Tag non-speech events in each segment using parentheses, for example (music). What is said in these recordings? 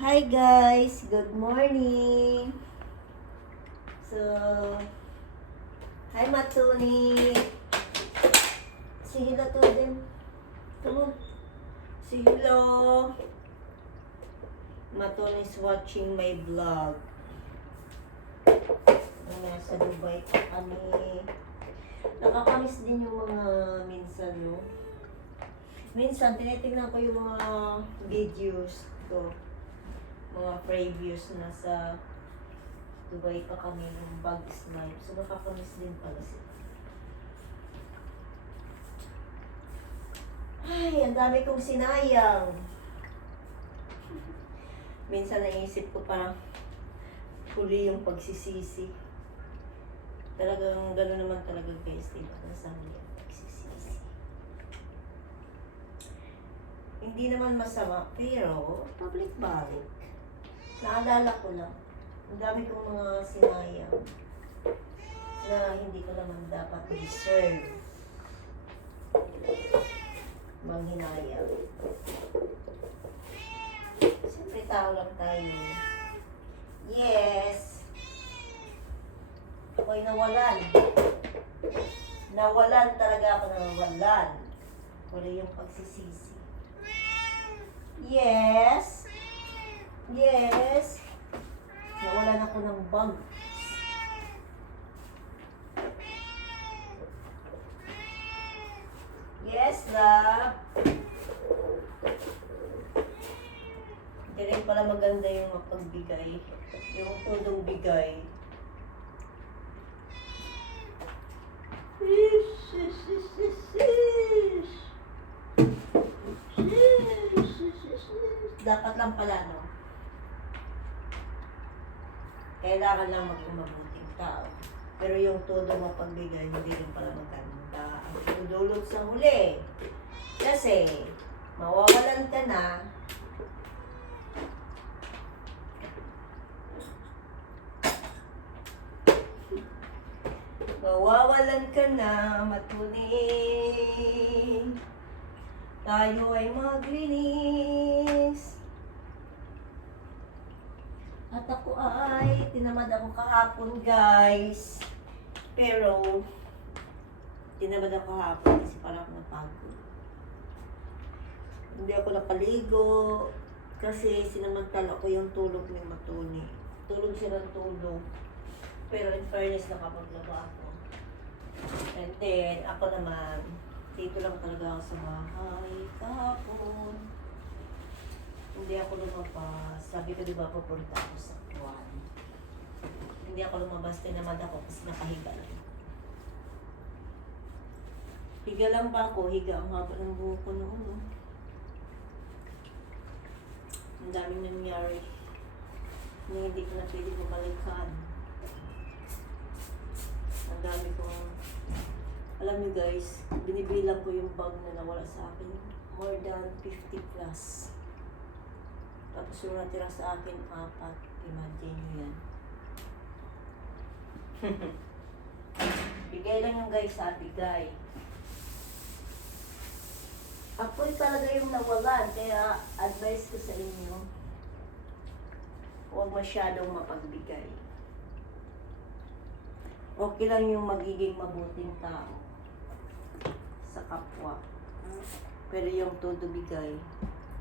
Hi guys, good morning. So, hi Matuni. Si Hilo to din. Come on. Si Hilo. Matuni is watching my vlog. Nasa Dubai pa kami. Nakakamiss din yung mga minsan, no? Minsan, tinitingnan ko yung mga videos ko. Mga previews na sa Dubai pa kami yung Bugs Life. So, nakakamiss din pala sila. Ay, ang dami kong sinayang. (laughs) Minsan naisip ko parang huli yung pagsisisi. Talagang gano'n naman talaga guys, diba? Nasa huli yung pagsisisi. Hindi naman masama, pero public balik. Naalala ko lang, ang dami kong mga sinayang na hindi ko naman dapat deserve manghinayang. Siyempre tao lang tayo. Yes! Ako'y nawalan. Nawalan talaga ako nawalan. Wala yung pagsisisi. Yes! Yes! Nawalan ako ng bug. Yes, love. Hindi rin pala maganda yung mapagbigay. Yung tudong bigay. Shish, shish, shish, shish, shish. Shish, shish, shish, shish. Dapat lang pala, no? Kailangan lang maging mabuting tao. Pero yung todo mapagbigay, hindi rin pala maganda. Ang dudulot sa huli. Kasi, mawawalan ka na, mawawalan ka na, matuning. Tayo ay maglinis. At ako ay, tinamad ako kahapon guys. Pero, tinamad ako kahapon kasi parang ako napagod. Hindi ako nakaligo kasi sinamantala ko yung tulog ni Matuni. Tulog siya ng tulog. Pero in fairness, nakapaglaba ako. And then, ako naman, dito lang talaga ako sa bahay kahapon. Hindi ako lumabas. Sabi ko, di ba, pupunta ako sa Juan. Hindi ako lumabas, tinamad ako kasi nakahiga lang. Higa lang ba ako? Higa ang haba ng buhok ko noon. No? Ang daming nangyari na hindi ko na pwede bumalikan. Ang dami kong... Alam niyo guys, binibilang ko yung bag na nawala sa akin. More than 50 plus. Tapos yung natira sa akin, apat. Imagine nyo yan. (laughs) bigay lang yung guys sa bigay. Ako'y talaga yung nawalan, kaya advice ko sa inyo, huwag masyadong mapagbigay. Okay lang yung magiging mabuting tao sa kapwa. Pero yung todo bigay,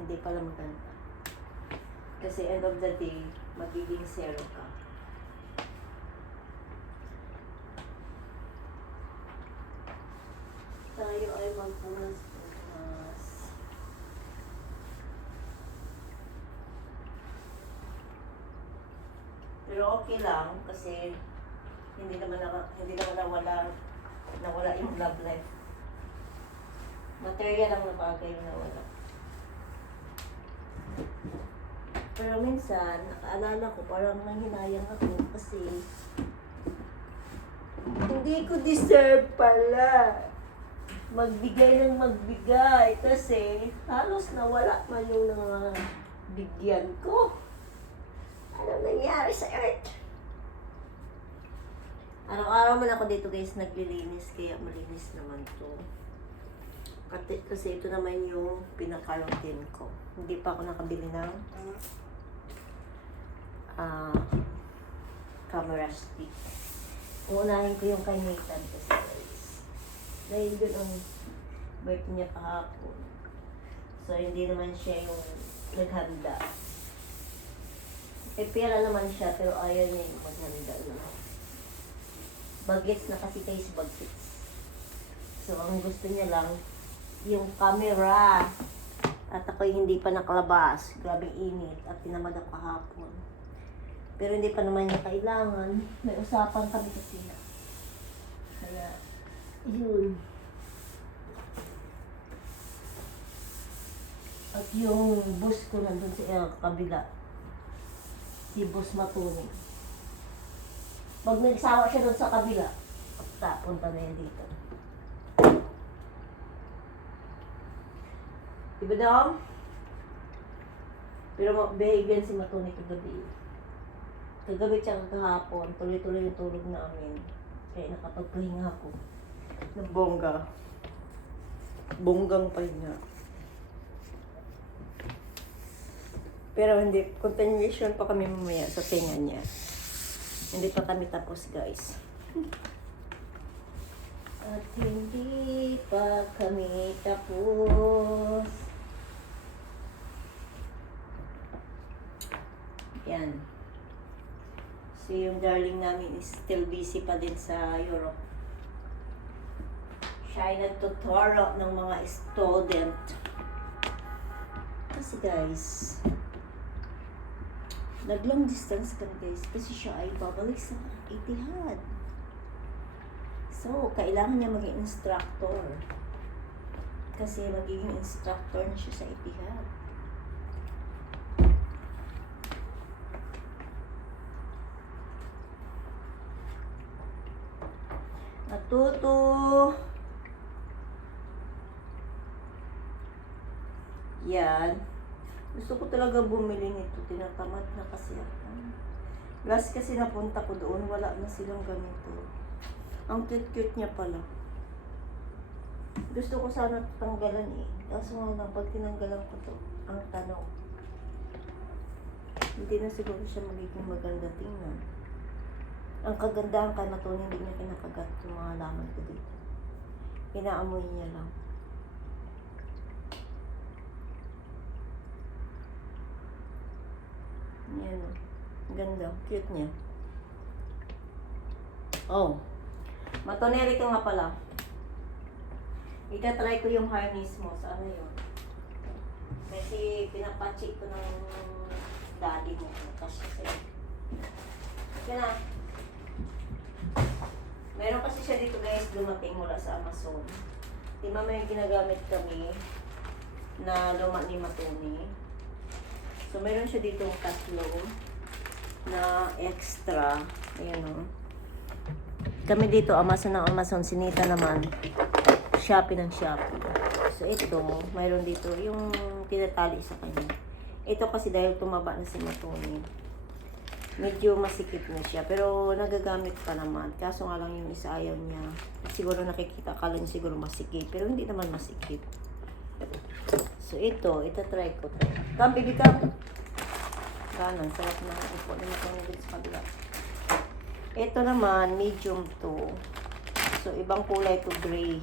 hindi pala maganda. Kasi end of the day, magiging zero ka. Tayo ay magpunas-punas. Pero okay lang kasi hindi naman na, hindi naman nawala nawala yung love life. Material lang na bagay yung nawala. Pero minsan, nakaalala ko, parang nanghinayang ako kasi hindi ko deserve pala magbigay ng magbigay kasi halos nawala man yung mga bigyan ko. Ano nangyari sa earth? Araw-araw man ako dito guys naglilinis kaya malinis naman to. Kasi, kasi ito naman yung pinaka-routine ko. Hindi pa ako nakabili ng ah, camera stick. Unahin ko yung kay Nathan kasi guys. Dahil yun ang birthday niya kahapon. So, hindi naman siya yung naghanda. Eh, pera naman siya, pero ayaw niya yung maghanda na. Bagets na kasi tayo sa bagets. So, ang gusto niya lang, yung camera. At ako'y hindi pa nakalabas. Grabe init at tinamad ako kahapon. Pero hindi pa naman niya kailangan. May usapan kami kasi na. Kaya, yun. At yung bus ko nandun sa uh, kabila. Si Boss Matuni. Pag nagsawa siya doon sa kabila, ta, punta na yan dito. Diba daw? Pero yan si Matuni kagabi. Kagabi tsaka kahapon, tuloy-tuloy yung tulog namin. Kaya nakapagpahinga ako. Ng bongga. Bonggang pahinga. Pero hindi, continuation pa kami mamaya sa tinga niya. Hindi pa kami tapos, guys. At hindi pa kami tapos. Yan. So, yung darling namin is still busy pa din sa Europe. Siya ay nagtuturo ng mga student. Kasi guys, nag-long distance kami guys kasi siya ay babalik sa Etihad. So, kailangan niya maging instructor. Kasi magiging instructor na siya sa Etihad. Natuto. Yan. Gusto ko talaga bumili nito. Tinatamad na kasi ako. Last kasi napunta ko doon, wala na silang ganito. Ang cute-cute niya pala. Gusto ko sana tanggalan eh. Kaso nga lang, pag tinanggalan ko to, ang tanong, hindi na siguro siya magiging maganda tingnan. Ang kagandahan kay Matoni, hindi niya kinakagat yung mga laman ko dito. Inaamoy niya lang. Yan o. Ganda. Cute niya. Oh. Matoneri ka nga pala. Itatry ko yung harness mo sa ano yun. Kasi pinapacheck ko ng daddy mo. Kasi sa'yo. Yan na. Meron kasi siya dito guys, dumating mula sa Amazon. Di ba may ginagamit kami na luma ni Matuni. So, meron siya dito tatlo na extra. Ayan o. Kami dito, Amazon ng Amazon. Sinita naman, Shopee ng Shopee. So, ito, mayroon dito yung tinatali sa kanya. Ito kasi dahil tumaba na si Matuni. Medyo masikip na siya. Pero nagagamit pa naman. Kaso nga lang yung isa ayaw niya. Siguro nakikita, akala niya siguro masikip. Pero hindi naman masikip. So, ito, ito try ko. Kam, baby, kam. Ganon, sarap na upo na ito dito sa kabila. Ito naman, medium to. So, ibang kulay to gray.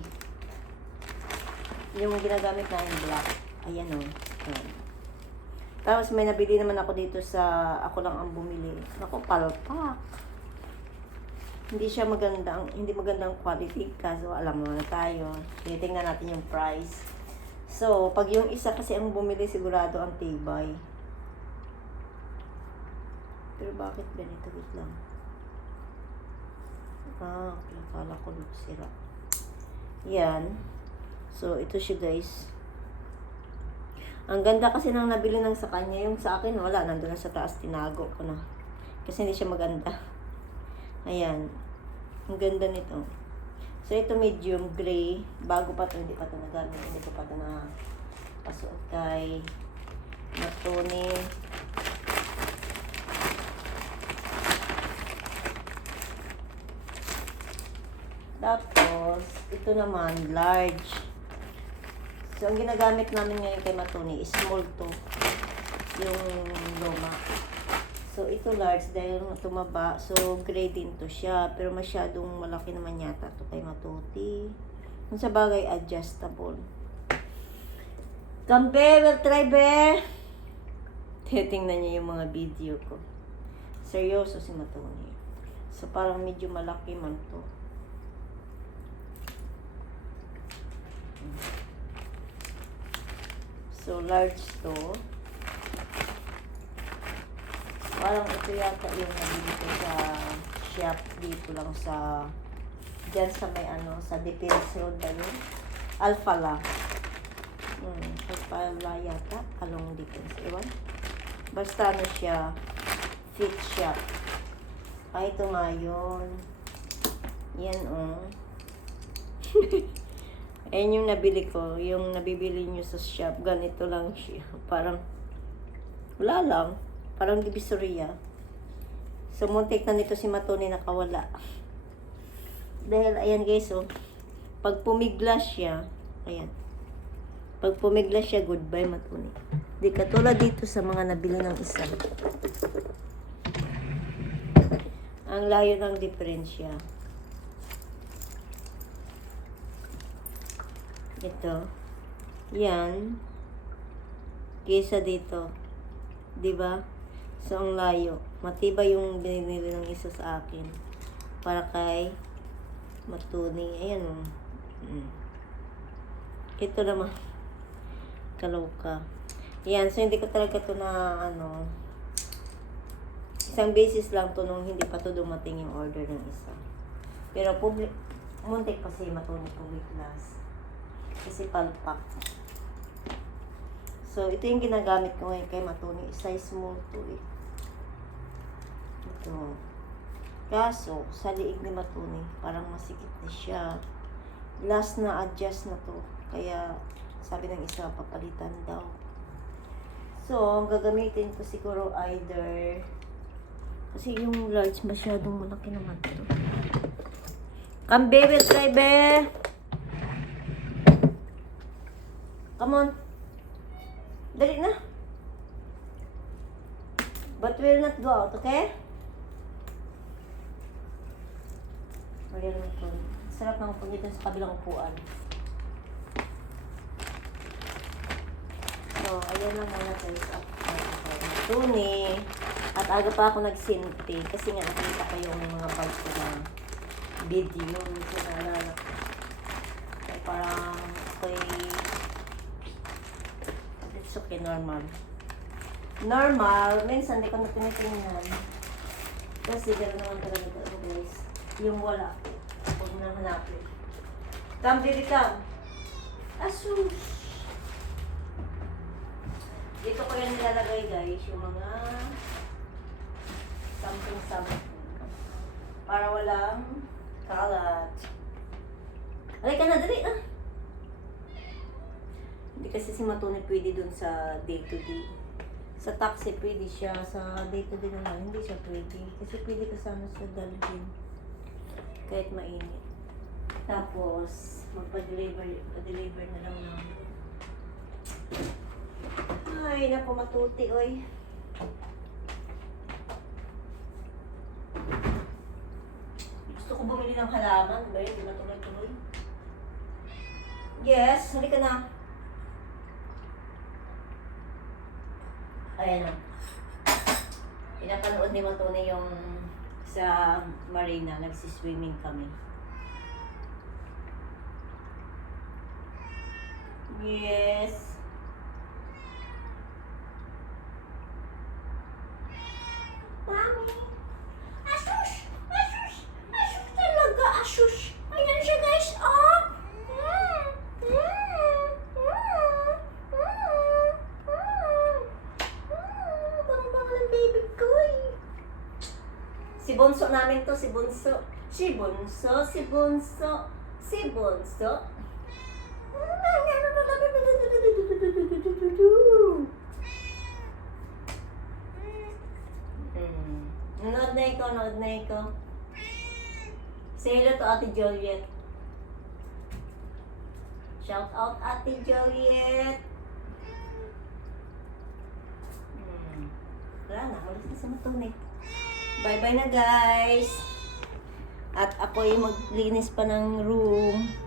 Yung ginagamit na yung black. Ayan o. Ayan. Tapos may nabili naman ako dito sa, ako lang ang bumili. Ako, palpak. Hindi siya maganda, ang- hindi magandang quality kaso alam mo na tayo. Tinitingnan natin yung price. So, pag yung isa kasi ang bumili, sigurado ang tibay. Pero bakit ganito? Wait lang. Ah. Akala ko sira. Yan. So, ito siya guys. Ang ganda kasi nang nabili ng sa kanya. Yung sa akin, wala. Nandun na sa taas. Tinago ko na. Kasi hindi siya maganda. (laughs) Ayan. Ang ganda nito. So, ito medium gray. Bago pa to Hindi pa to nagamit. Hindi ko pa to na pasuot kay Matoni. Tapos, ito naman, large. So, ang ginagamit namin ngayon kay Matuni is small to. Yung loma. So, ito large dahil tumaba. So, gray din to siya. Pero masyadong malaki naman yata to kay Matuti. Kung sa bagay, adjustable. Kambe, will try be. Titingnan niya yung mga video ko. Seryoso si Matoni. So, parang medyo malaki man to. So, large to. Parang ito yata yung nabili sa shop dito lang sa dyan sa may ano, sa Defense Road ba yun? Alpha lang. Hmm, Alpha la yata, along Defense. Ewan? Basta ano siya, fit shop. Ay, ito nga yun. Yan, oh. (laughs) Ayan yung nabili ko. Yung nabibili nyo sa shop. Ganito lang siya. (laughs) Parang, wala lang. Parang divisoria. So, muntik na nito si Matoni nakawala. (laughs) Dahil, ayan guys, oh. Pag pumigla siya, ayan. Pag pumigla siya, goodbye Matoni. Di katulad dito sa mga nabili ng isa. (laughs) Ang layo ng diferensya. Ito. Yan. Kesa dito. 'Di ba? So, ang layo. Matibay yung binili ng isa sa akin. Para kay Matuni. Ayan o. Mm. Ito naman. Kaloka. Yan. So, hindi ko talaga to na ano. Isang basis lang to nung hindi pa to dumating yung order ng isa. Pero public, muntik kasi matuni public class. Kasi palpak. So, ito yung ginagamit ko ngayon kay Matuni. Size small to eh. Ito. Kaso, sa liig ni Matuni, parang masikip na siya. Last na adjust na to. Kaya, sabi ng isa, papalitan daw. So, ang gagamitin ko siguro either kasi yung large masyadong malaki naman to. Come baby, try be! Come on. Dali na. But we'll not go out, okay? Mariel mo po. Sarap ng upo dito sa kabilang upuan. So, ayan lang muna guys. Tuni. At aga pa ako nagsinti. Kasi nga nakita ko yung mga bugs ko na video. So, naalala ko. Kaya parang ako'y It's okay, normal. Normal, minsan di ko na tinitingnan. Kasi gano'n naman talaga ito, guys. Yung wala. Huwag mo nang hanapin. Come, baby, come. Asus! Dito ko yan nilalagay, guys, yung mga something-something. Para walang kalat. Halika na, dali ah! Hindi kasi si Matone pwede dun sa day-to-day. Sa taxi pwede siya, sa day-to-day naman hindi siya pwede. Kasi pwede kasama sa dalhin. Kahit mainit. Tapos, magpa-deliver, pa-deliver na lang namin. Ay, naku, matuti, oy. Gusto ko bumili ng halaman, ba yun? Di ba tuloy-tuloy? Yes, halika na. Ayan o. Pinapanood ni Matone yung sa marina, nagsiswimming kami. Yes. Mami! Asus! Asus! Asus talaga! Asus! Ayan siya guys! Oh! Mm! Mm! Mm! Mm! Mm! Mm! Bang-bang ng baby ko eh. Si Bunso namin to, si Bunso. Si Bunso, si Bunso, si Bunso. Hmm. Nanood na ikaw, nanood na ikaw. Say hello to Ate Juliet. Shout out Ate Juliet. Hmm. Wala na, wala Basta sa matuni. Bye-bye na guys. At ako ay maglinis pa ng room.